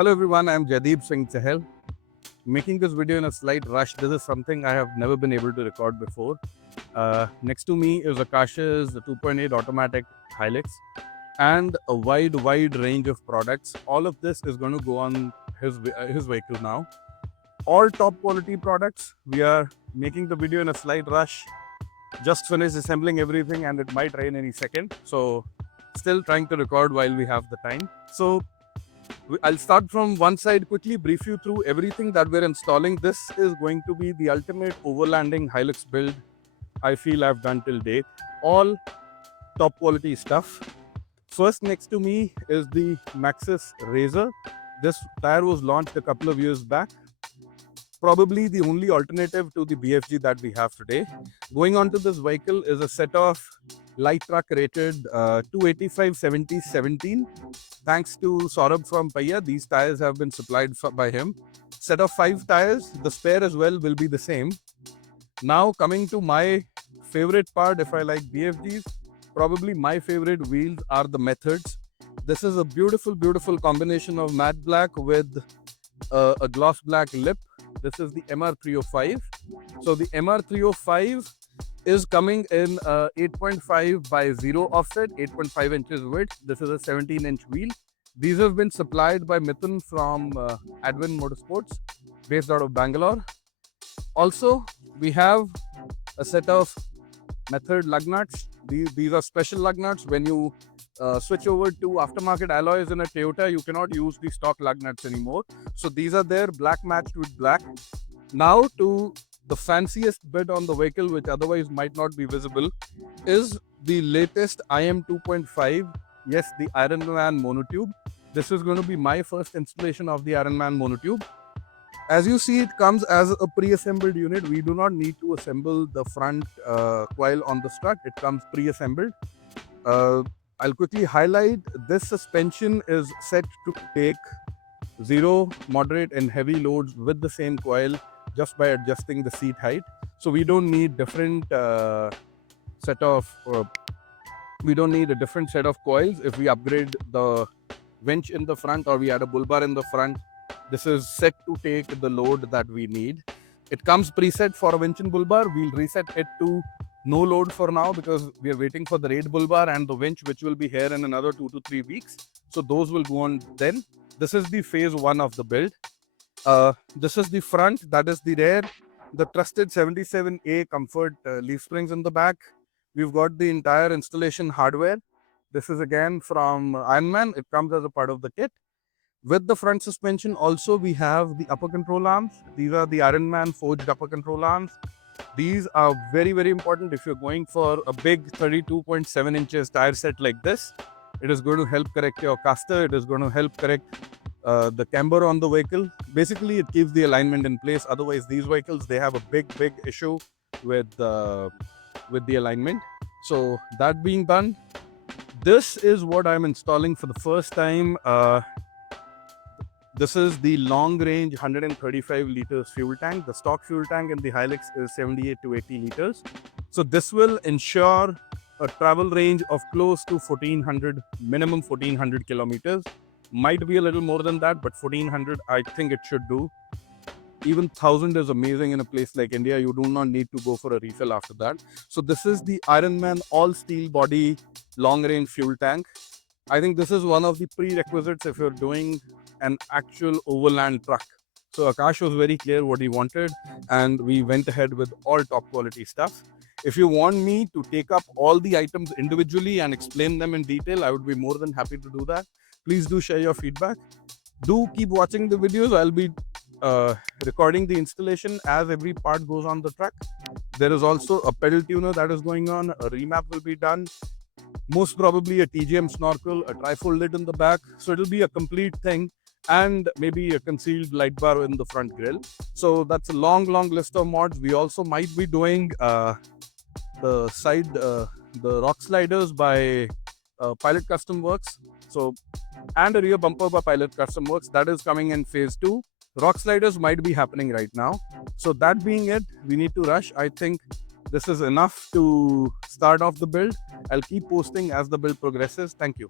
Hello everyone, I am Jaideep Singh Chahal. Making this video in a slight rush. This is something I have never been able to record before. Next to me is Akash's 2.8 automatic Hilux and a wide range of products. All of this is going to go on his vehicle now. All top quality products. We are making the video in a slight rush. Just finished assembling everything and it might rain any second. So still trying to record while we have the time. So I'll start from one side, quickly brief you through everything that we're installing. This is going to be the ultimate overlanding Hilux build I feel I've done till date. All top quality stuff. First next to me is the Maxxis Razor. This tire was launched a couple of years back. Probably the only alternative to the BFG that we have today. Going on to this vehicle is a set of light truck rated 285/70/17. Thanks to Saurabh from Paya, these tires have been supplied by him. Set of 5 tires, the spare as well will be the same. Now coming to my favorite part, if I like BFGs, probably my favorite wheels are the Methods. This is a beautiful combination of matte black with a gloss black lip. This is the MR305. So the MR305 is coming in 8.5/0 offset, 8.5 inches width. This is a 17-inch wheel. These have been supplied by Mithun from Advent Motorsports, based out of Bangalore. Also, we have a set of Method lug nuts. These are special lug nuts. When you switch over to aftermarket alloys in a Toyota, you cannot use the stock lug nuts anymore. So these are there, black matched with black. Now to the fanciest bit on the vehicle, which otherwise might not be visible, is the latest IM 2.5. Yes, the Ironman monotube. This is going to be my first installation of the Ironman monotube. As you see, it comes as a pre-assembled unit. We do not need to assemble the front coil on the strut. It comes pre-assembled. I'll quickly highlight, this suspension is set to take zero, moderate and heavy loads with the same coil just by adjusting the seat height. So we don't need different we don't need a different set of coils. If we upgrade the winch in the front or we add a bull bar in the front, this is set to take the load that we need. It comes preset for a winch and bull bar. We'll reset it to no load for now because we are waiting for the raid bull bar and the winch, which will be here in another 2 to 3 weeks. So those will go on then. This is the phase 1 of the build. This is the front, that is the rear. The trusted 77A comfort leaf springs in the back. We've got the entire installation hardware. This is again from Ironman. It comes as a part of the kit. With the front suspension also, we have the upper control arms. These are the Ironman forged upper control arms. These are very important if you're going for a big 32.7 inches tire set like this. It is going to help correct your caster. It is going to help correct the camber on the vehicle. Basically, it keeps the alignment in place. Otherwise, these vehicles, they have a big issue with the alignment. So that being done, this is what I'm installing for the first time. This is the long range 135 liters fuel tank. The stock fuel tank in the Hilux is 78 to 80 liters. So this will ensure a travel range of close to 1400, minimum 1400 kilometers. Might be a little more than that, but 1400 I think it should do. Even 1000 is amazing in a place like India. You do not need to go for a refill after that. So this is the Ironman all steel body long range fuel tank. I think this is one of the prerequisites if you're doing an actual overland truck. So Akash was very clear what he wanted and we went ahead with all top quality stuff. If you want me to take up all the items individually and explain them in detail, I would be more than happy to do that. Please do share your feedback. Do keep watching the videos. I'll be recording the installation as every part goes on the truck. There is also a pedal tuner that is going on. A remap will be done. Most probably a TGM snorkel, a trifold lid in the back. So it'll be a complete thing and maybe a concealed light bar in the front grille. So that's a long list of mods. We also might be doing the rock sliders by Pilot Custom Works. So, and a rear bumper by Pilot Custom Works. That is coming in phase 2. Rock sliders might be happening right now. So that being it, we need to rush. I think this is enough to start off the build. I'll keep posting as the build progresses. Thank you.